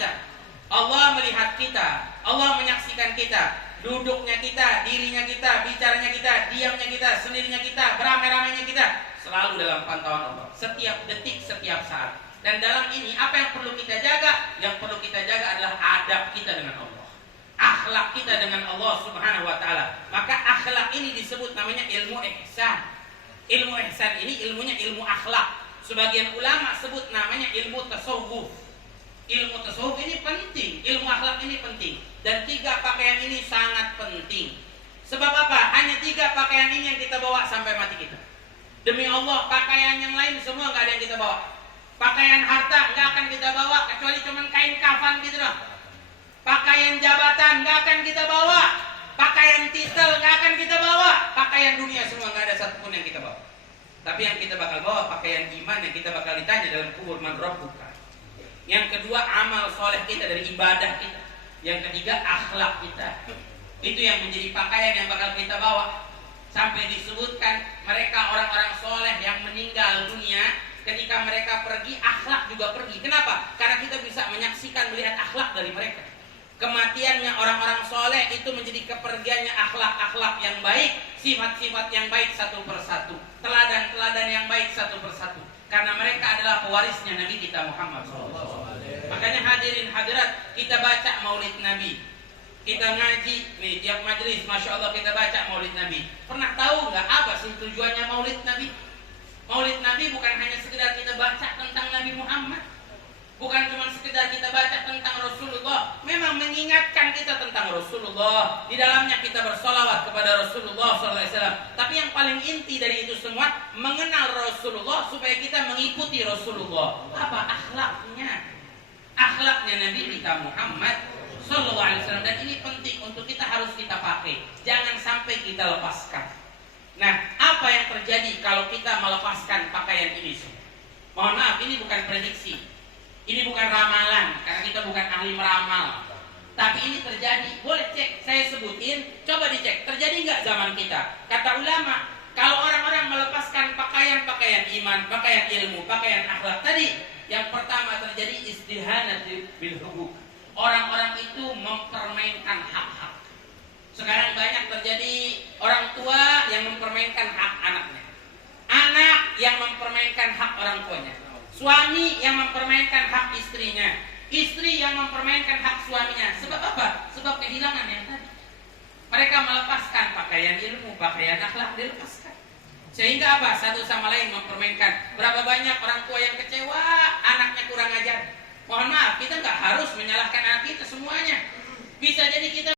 kita. Allah melihat kita, Allah menyaksikan kita, duduknya kita, dirinya kita, bicaranya kita, diamnya kita, sendirinya kita, beramai-ramainya kita, selalu dalam pantauan Allah, setiap detik, setiap saat. Dan dalam ini apa yang perlu kita jaga? Yang perlu kita jaga adalah adab kita dengan Allah, akhlak kita dengan Allah Subhanahu wa taala. Maka akhlak ini disebut namanya ilmu ihsan. Ilmu ihsan ini ilmunya ilmu akhlak. Sebagian ulama sebut namanya ilmu tasawuf. Ilmu tasawuf ini penting, ilmu akhlak ini penting. Dan 3 pakaian ini sangat penting. Sebab apa? Hanya 3 pakaian ini yang kita bawa sampai mati kita. Demi Allah, pakaian yang lain semua nggak ada yang kita bawa. Pakaian harta nggak akan kita bawa kecuali cuma kain kafan gitu loh. Pakaian jabatan nggak akan kita bawa. Pakaian titel nggak akan kita bawa. Pakaian dunia semua nggak ada satupun yang kita bawa. Tapi yang kita bakal bawa pakaian iman yang kita bakal ditanya dalam kubur, man rabbuka. Yang kedua, amal soleh kita dari ibadah kita. Yang ketiga, akhlak kita. Itu yang menjadi pakaian yang bakal kita bawa. Sampai disebutkan mereka orang-orang soleh yang meninggal dunia, ketika mereka pergi, akhlak juga pergi. Kenapa? Karena kita bisa menyaksikan, melihat akhlak dari mereka. Kematiannya orang-orang soleh itu menjadi kepergiannya akhlak-akhlak yang baik, sifat-sifat yang baik satu persatu, teladan-teladan yang baik satu persatu. Karena mereka adalah pewarisnya Nabi kita Muhammad SAW. Makanya hadirin hadirat, kita baca maulid Nabi, kita ngaji nih tiap majelis, masya Allah kita baca maulid Nabi. Pernah tahu nggak apa sih tujuannya maulid Nabi? Maulid Nabi bukan hanya sekedar kita baca tentang Nabi Muhammad, bukan cuma sekedar kita baca tentang Rasulullah. Memang mengingatkan kita tentang Rasulullah, di dalamnya kita bersolawat kepada Rasulullah SAW. Tapi yang paling inti dari itu semua, mengenal Rasulullah supaya kita mengikuti Rasulullah. Apa akhlaknya? Akhlaknya Nabi kita Muhammad SAW. Dan ini penting untuk kita, harus kita pakai. Jangan sampai kita lepaskan. Nah, apa yang terjadi kalau kita melepaskan pakaian ini? Mohon maaf, ini bukan prediksi, ini bukan ramalan, karena kita bukan ahli meramal. Tapi ini terjadi. Boleh cek, saya sebutin, coba dicek, terjadi nggak zaman kita? Kata ulama, kalau orang-orang melepaskan pakaian-pakaian iman, pakaian ilmu, pakaian akhlak tadi, yang pertama terjadi istihanat bil hukuk. Orang-orang itu mempermainkan hak-hak. Sekarang banyak terjadi orang tua yang mempermainkan hak anaknya, anak yang mempermainkan hak orang tuanya, suami yang mempermainkan hak istrinya, istri yang mempermainkan hak suaminya. Sebab apa? Sebab kehilangan yang tadi. Mereka melepaskan pakaian ilmu, pakaian akhlak dilepaskan. Sehingga apa? Satu sama lain mempermainkan. Berapa banyak orang tua yang kecewa anaknya kurang ajar. Mohon maaf, kita nggak harus